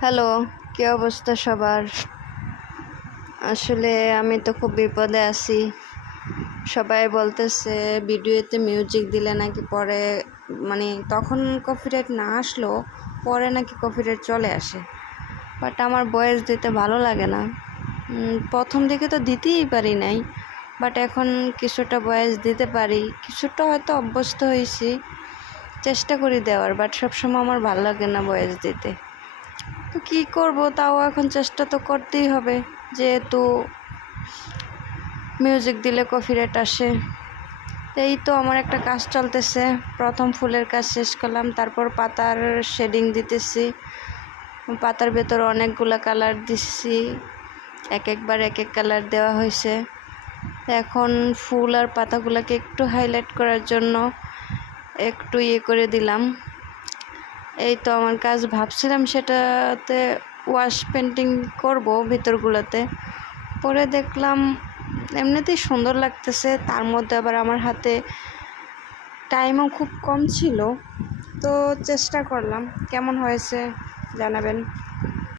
Hello, কী অবস্থা সবার? আসলে আমি তো খুব বিপদে আছি। সবাই বলতেছে ভিডিওতে মিউজিক দিলে নাকি পরে তখন কপিরাইট না আসলেও পরে নাকি কপিরাইট চলে আসে। বাট আমার ভয়েস দিতে ভালো লাগে না। প্রথম দিকে তো দিতেই পারি নাই, বাট এখন কিছুটা ভয়েস দিতে পারি, কিছুটা হয়তো অভ্যস্ত হয়েছি। চেষ্টা করি দেওয়ার, বাট সবসময় আমার ভালো লাগে না ভয়েস দিতে। তো কী করবো, তাও এখন চেষ্টা তো করতেই হবে, যেহেতু মিউজিক দিলে কপিরাইট আসে। এই তো আমার একটা কাজ চলতেছে, প্রথম ফুলের কাজ শেষ করলাম, তারপর পাতার শেডিং দিতেছি। পাতার ভেতর অনেকগুলো কালার দিচ্ছি, একবার এক কালার দেওয়া হয়েছে। এখন ফুল আর পাতাগুলোকে একটু হাইলাইট করার জন্য একটু করে দিলাম। এই তো আমার কাজ, ভাবছিলাম সেটাতে ওয়াশ পেন্টিং করব ভিতরগুলোতে, পরে দেখলাম এমনিতেই সুন্দর লাগতেছে, তার মধ্যে আবার আমার হাতে টাইমও খুব কম ছিল, তো চেষ্টা করলাম। কেমন হয়েছে জানাবেন।